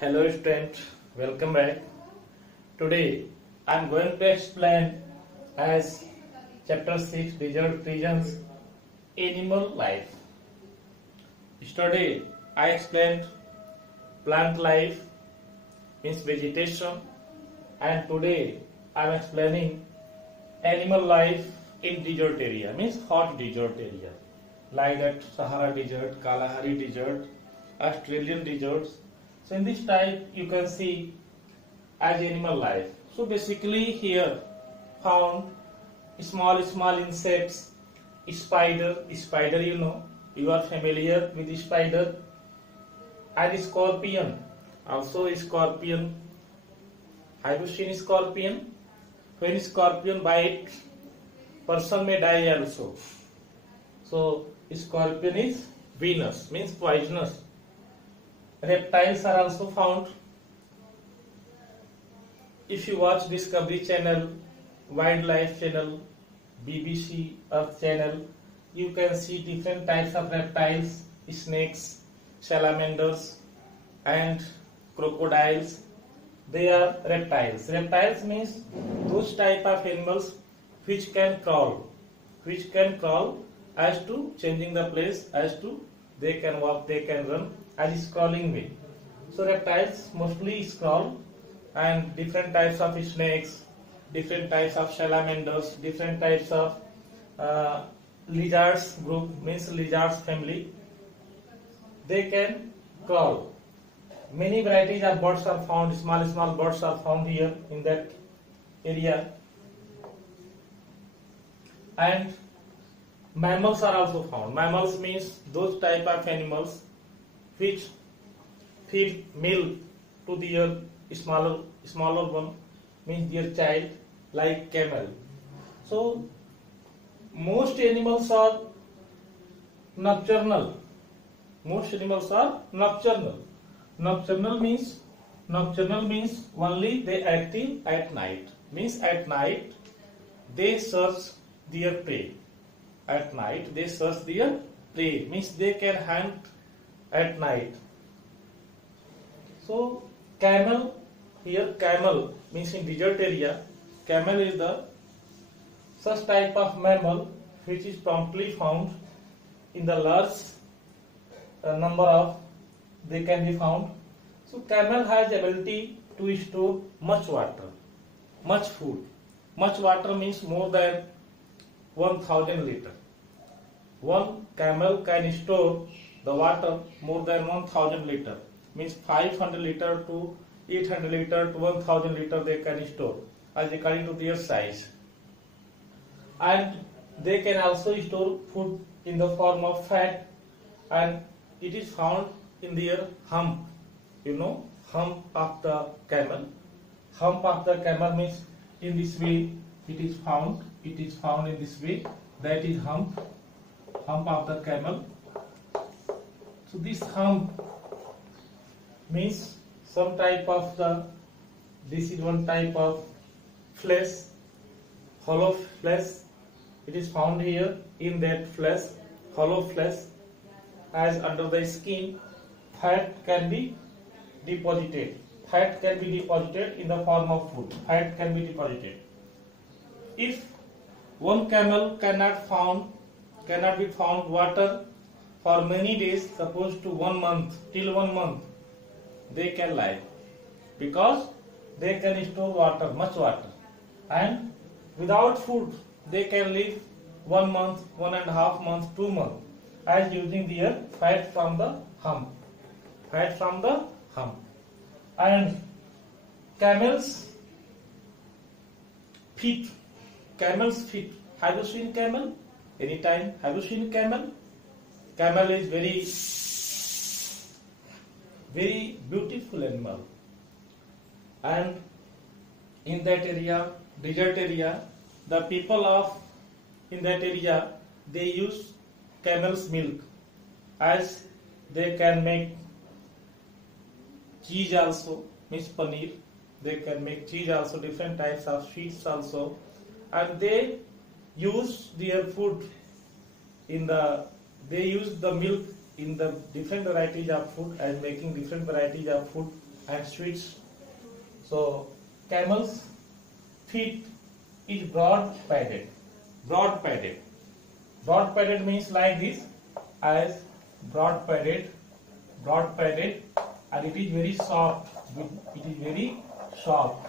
Hello student, welcome back. Today I am going to explain as chapter 6 desert regions animal life. Yesterday I explained plant life means vegetation, and today I am explaining animal life in desert area means hot desert area like that Sahara desert, Kalahari desert, Australian deserts. So in this type you can see as animal life. So basically here found small insects, spider you are familiar with the spider, and scorpion, also scorpion. Have you seen scorpion? When scorpion bite, person may die also. So scorpion is venomous, means poisonous. Reptiles are also found. If you watch Discovery Channel, Wildlife Channel, BBC Earth Channel, you can see different types of reptiles, snakes, salamanders and crocodiles. They are reptiles. Reptiles means those type of animals which can crawl as to changing the place, as to they can walk, they can run as crawling way. So reptiles mostly crawl, and different types of snakes, different types of salamanders, different types of lizards group means lizards family, they can crawl. Many varieties of birds are found, small birds are found here in that area, and mammals are also found. Mammals means those type of animals which feed milk to their smaller one, means their child, like camel. So most animals are nocturnal. Nocturnal means only they active at night. Means at night they search their prey. At night they search their prey, means they can hunt at night. So camel, here camel means in desert area, camel is the such type of mammal which is promptly found in the large number of they can be found. So camel has ability to store much water, much food. Much water means more than 1000 liter. One camel can store the water more than 1000 liter, means 500 liter to 800 liter to 1000 liter they can store as according to their size. And they can also store food in the form of fat, and it is found in their hump. Hump of the camel. Hump of the camel means in this way it is found in this way, that is hump of the camel. So this hump means some type of this is one type of flesh, hollow flesh. It is found here in that flesh, hollow flesh, as under the skin fat can be deposited. Fat can be deposited in the form of food. Fat can be deposited. If one camel cannot be found water for many days, suppose to 1 month, till 1 month, they can live, because they can store water, much water, and without food they can live 1 month, 1.5 months, 2 months, as using their fat from the hump. And camels feet. Have you seen camel? Anytime? Have you seen camel? Camel is very beautiful animal, and in that area, desert area, the people in that area, they use camel's milk, as they can make cheese also, means paneer. They can make cheese also, different types of sweets also, and they use their food they use the milk in the different varieties of food, and making different varieties of food and sweets. So camel's feet is broad padded. Broad padded. Broad padded means like this, as broad padded, and it is very soft. It is very soft.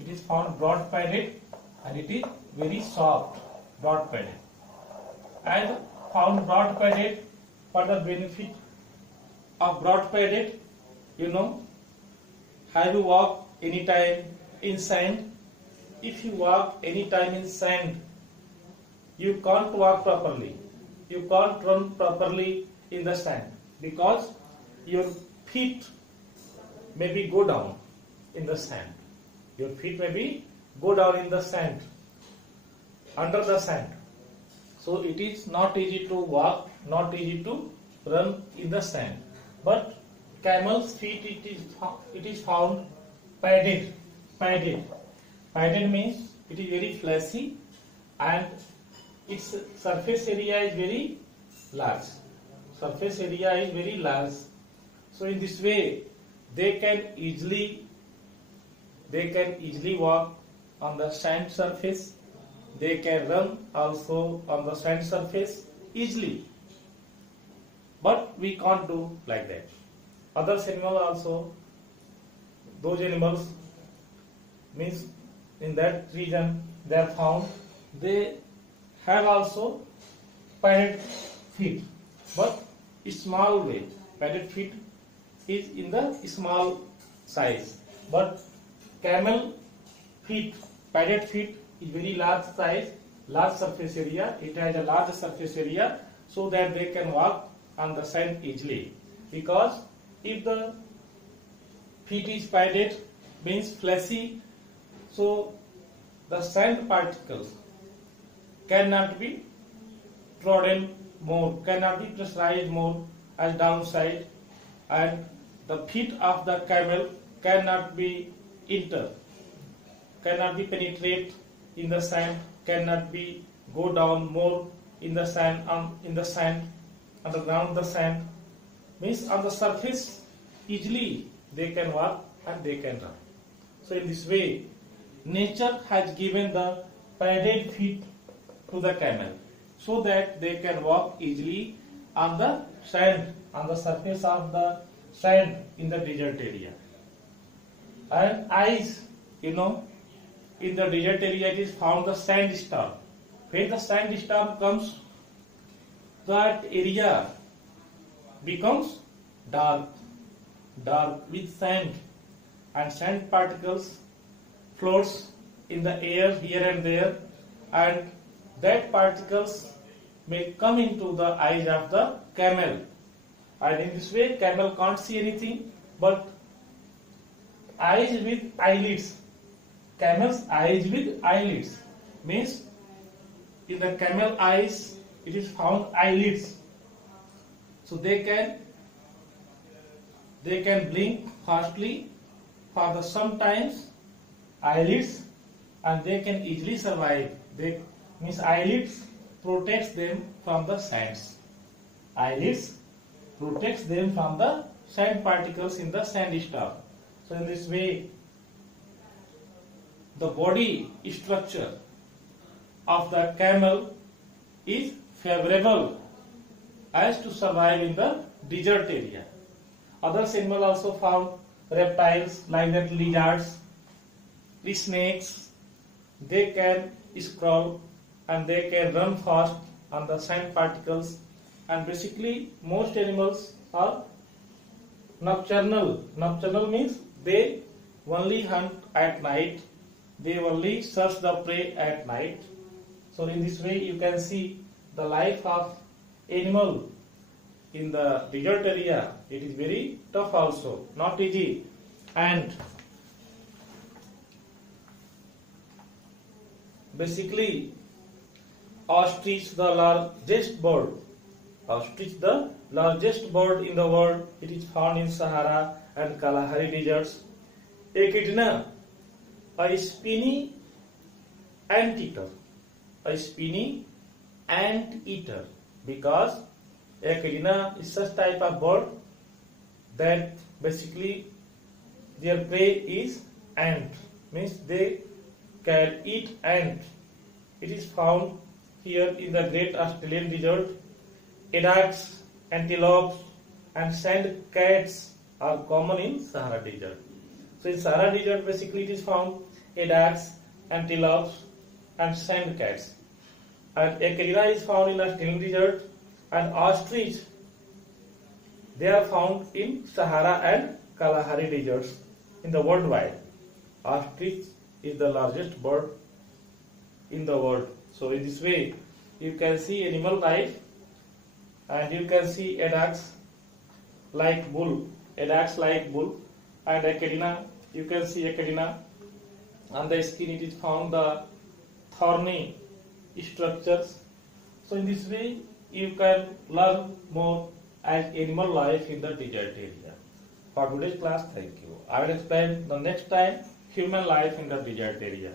It is found broad padded and it is very soft. Broad padded. And found broad padded for the benefit of broad padded, have you walked anytime in sand? If you walk anytime in sand, you can't walk properly. You can't run properly in the sand because your feet maybe go down in the sand. Your feet maybe go down in the sand, under the sand. So it is not easy to walk, not easy to run in the sand. But camel's feet, it is found padded. Padded means it is very fleshy and its surface area is very large. Surface area is very large. So in this way, they can easily walk on the sand surface. They can run also on the sand surface easily. But we can't do like that. Other animals also, those animals means in that region they are found, they have also padded feet, but small way. Padded feet is in the small size, but camel feet, padded feet is very large size, large surface area. It has a large surface area so that they can walk on the sand easily. Because if the feet is padded, means fleshy, so the sand particles cannot be trodden more, cannot be pressurized more as downside, and the feet of the camel cannot be penetrate in the sand, cannot be go down more in the sand, underground the sand, means on the surface easily they can walk and they can run. So in this way, nature has given the padded feet to the camel so that they can walk easily on the sand, on the surface of the sand in the desert area. And eyes, in the desert area it is found the sandstorm. When the sandstorm comes, that area becomes dark with sand, and sand particles floats in the air here and there, and that particles may come into the eyes of the camel, and in this way camel can't see anything but eyes with eyelids. Camel's eyes with eyelids means in the camel eyes it is found eyelids, so they can blink fastly for the sometimes eyelids, and they can easily survive. They means eyelids protects them from the sands. Eyelids protects them from the sand particles in the sandstorm. So in this way, the body structure of the camel is favorable as to survive in the desert area. Other animals also found, reptiles like that, lizards, snakes, they can crawl and they can run fast on the sand particles, and basically most animals are nocturnal. Nocturnal means they only hunt at night, they only search the prey at night. So in this way you can see the life of animal in the desert area. It is very tough also, not easy. And basically ostrich, the largest bird, ostrich the largest bird in the world, it is found in Sahara and Kalahari deserts. Echidna, a spiny anteater, because Echidna is such type of bird that basically Their prey is ant, means they can eat ant. It is found here in the Great Australian Desert. Edads, antelopes, and sand cats are common in Sahara Desert. So in Sahara Desert, basically it is found edads, antelopes, and sand cats. And echidna is found in Australian Desert, and ostrich, they are found in Sahara and Kalahari deserts in the worldwide. Ostrich is the largest bird in the world. So in this way, you can see animal life, and you can see edads like bull, and echidna. You can see echidna. On the skin, it is found the thorny structures. So in this way, you can learn more as animal life in the desert area. For today's class, thank you. I will explain the next time human life in the desert area.